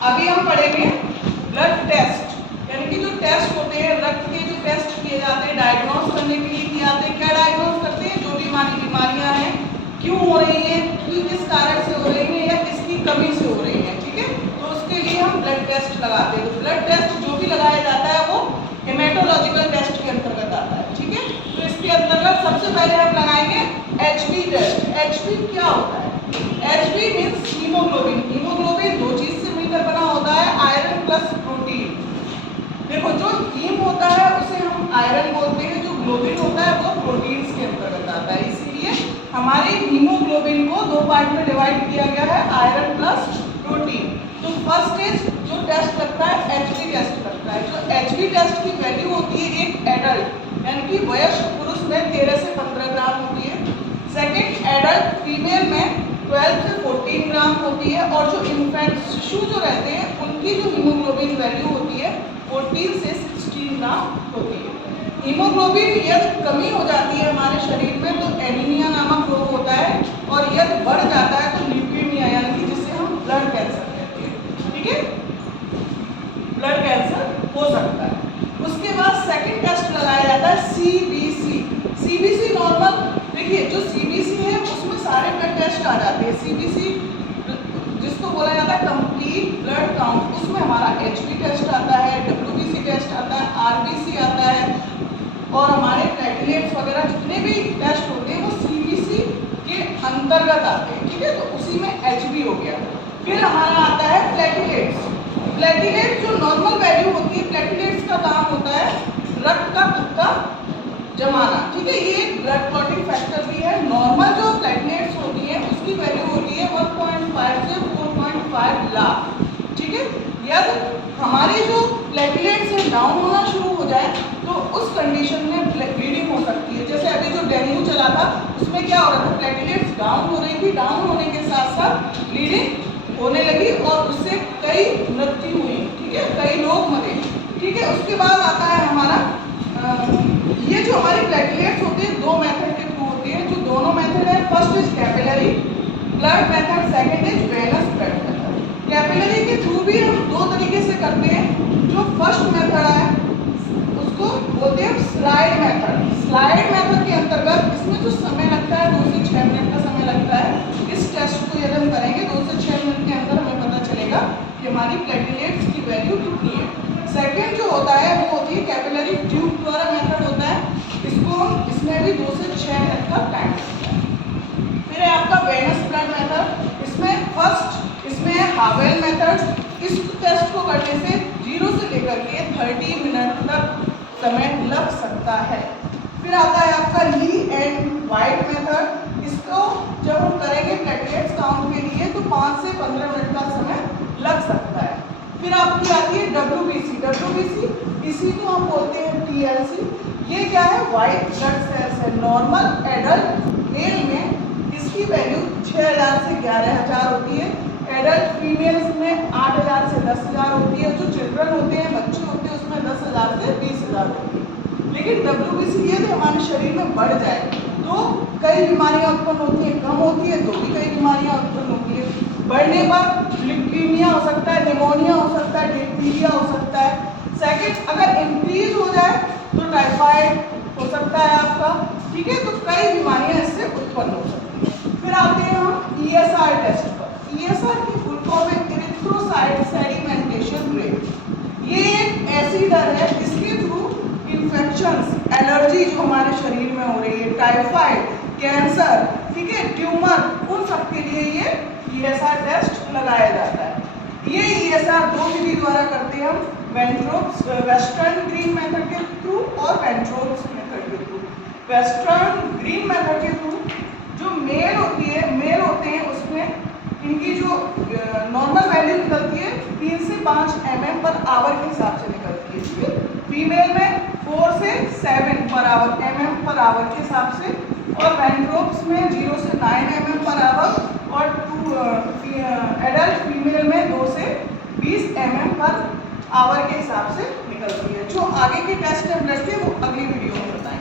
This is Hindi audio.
अभी हम पढ़ेंगे ब्लड टेस्ट, यानी कि जो टेस्ट होते हैं, रक्त के जो टेस्ट किए जाते हैं डायग्नोस करने के लिए किए जाते हैं। क्या डायग्नोस करते हैं? जो बीमारियां हैं क्यों हो रही हैं, किस कारण से हो रही हैं या किसकी कमी से हो रही हैं, ठीक है। तो उसके लिए हम ब्लड टेस्ट लगाते हैं। तो ब्लड टेस्ट जो भी लगाया जाता है वो हेमेटोलॉजिकल टेस्ट के अंतर्गत आता है, ठीक है। तो इसके अंतर्गत सबसे पहले हम लगाएंगे HB टेस्ट। HB क्या होता है? HB means haemoglobin. हीमोग्लोबिन दो चीज से मिलकर बना होता है, आयरन प्लस प्रोटीन। देखो, जो हीम होता है उसे हम आयरन बोलते हैं, जो ग्लोबिन होता है वो प्रोटीन्स के अंतर्गत आता है। इसीलिए हमारे हीमोग्लोबिन को दो पार्ट में डिवाइड किया गया है, आयरन प्लस प्रोटीन। तो फर्स्ट स्टेज जो टेस्ट लगता है HB टेस्ट लगता है। जो HB टेस्ट की वैल्यू होती है एक एडल्ट यानी कि वयस्क पुरुष में 13 से 15 ग्राम होती है। सेकेंड एडल्ट फीमेल में 12 से 14 ग्राम होती है। और जो इन्फेंट शिशु जो रहते हैं उनकी जो हीमोग्लोबिन वैल्यू होती है 14 से 16 ग्राम होती है। हीमोग्लोबिन यदि कमी हो जाती है हमारे शरीर में तो एनीमिया नामक रोग होता है, और यदि बढ़ जाता है तो ल्यूकेमिया यानी कि जिसे हम ब्लड कैंसर कहते हैं, ठीक है। ब्लड कैंसर हो सकता है। उसके बाद सेकंड टेस्ट लगाया जाता है CBC। CBC नॉर्मल, देखिए जो CBC है उसमें सारे ब्लड टेस्ट आ जाते हैं। CBC जिसको बोला जाता है कंप्लीट ब्लड काउंट, उसमें हमारा HB टेस्ट आता है, WBC टेस्ट आता है, RBC आता है, और हमारे प्लेटलेट्स वगैरह जितने भी टेस्ट होते हैं वो CBC के अंतर्गत आते हैं, ठीक है। तो उसी में HB हो गया। फिर हमारा आता है प्लेटलेट्स। प्लेटलेट्स जो नॉर्मल वैल्यू होती है, प्लेटलेट्स का काम होता है रक्त का तुक्का जमाना, ठीक है। ये एक ब्लड क्लॉटिंग फैक्टर भी है। नॉर्मल जो प्लेटलेट्स होती है उसकी वैल्यू होती है 1.5 से 4.5 लाख, ठीक है। यदि हमारी जो प्लेटलेट्स है डाउन होना शुरू हो जाए तो उस कंडीशन में ब्लीडिंग हो सकती है। जैसे अभी जो डेंगू चला था उसमें क्या हो रहा था, प्लेटलेट्स डाउन हो रही थी, डाउन होने के साथ साथ ब्लीडिंग होने लगी और उससे कई मृत्यु हुई, ठीक है, कई लोग मरे, ठीक है। उसके बाद आता है हमारा ये जो हमारी प्लेटलेट्स होते हैं दो मेथड के थ्रू होती है। जो दोनों मेथड है, first is capillary blood method, second is venous blood method. Capillary के थ्रू भी हम दो तरीके से करते हैं। जो फर्स्ट मेथड है उसको बोलते हैं स्लाइड मेथड। स्लाइड मेथड के अंतर्गत इसमें जो समय लगता है 2 से 6 मिनट का समय लगता है। इस टेस्ट को यदि हम करेंगे 2 से 6 मिनट के अंदर हमें पता चलेगा कि हमारी प्लेटलेट्स की वैल्यू कितनी है। सेकेंड जो होता है वो होती है कैपिलरी ट्यूब द्वारा मेथड होता है। इसमें भी 2 से 6 मिनट का टाइम लगता है। फिर है आपका वेनस ब्लड मेथड। इसमें है हावेल मेथड। इस टेस्ट को करने से 0 से लेकर के 30 मिनट तक समय लग सकता है। फिर आता है आपका ली एंड वाइट मेथड। इसको जब हम करेंगे प्लेटलेट्स काउंट के लिए तो 5 से 15 मिनट का समय लग सकता है। फिर आपकी आती है WBC। इसी को हम बोलते हैं TLC। ये क्या है, व्हाइट ब्लड सेल्स है। नॉर्मल एडल्ट मेल में इसकी वैल्यू 6000 से 11000 होती है। एडल्ट फीमेल्स में 8000 से 10000 होती है। जो चिल्ड्रन होते हैं, बच्चे होते हैं, उसमें 10000 से 20000 होती है। लेकिन WBC ये तो हमारे शरीर में बढ़ जाए तो कई बीमारियां उत्पन्न होती हैं, कम होती है तो भी कई बीमारियां उत्पन्न होती है। बढ़ने पर ल्यूकेमिया हो सकता है, निमोनिया हो सकता है, डिप्थीरिया हो सकता है। सेकंड, अगर इंक्रीज हो जाए तो टाइफाइड हो सकता है आपका, ठीक है। तो कई बीमारियां इससे उत्पन्न हो सकती हैं। फिर आते हैं हम ESR टेस्ट पर। ESR की फुल फॉर्म है इरिथ्रोसाइट सेडिमेंटेशन रेट। ये एक ऐसी दर है जिसके थ्रू इन्फेक्शंस, एलर्जी जो हमारे शरीर में हो रही है, टाइफाइड, कैंसर, ठीक है, ट्यूमर, उन सब के लिए ये ESR टेस्ट लगाया जाता है। ये ESR दो विधि द्वारा करते हैं हम, वेस्टर्न ग्रीन मेथड के थ्रू और वेंट्रोप्स मेथड के थ्रू। वेस्टर्न ग्रीन मेथड के थ्रू जो मेल होते हैं उसमें इनकी जो नॉर्मल वैल्यू निकलती है 3 से 5 mm पर आवर के हिसाब से निकलती है, ठीक है। फीमेल में 4 से 7 per hour mm per hour के हिसाब से, और वेंट्रोप्स में 0 से 9 mm पर आवर, और एडल्ट फीमेल में 2 से 20 mm पर आवर के हिसाब से निकलती है। जो आगे के टेस्ट है ब्लड के वो अगली वीडियो में बताएंगे।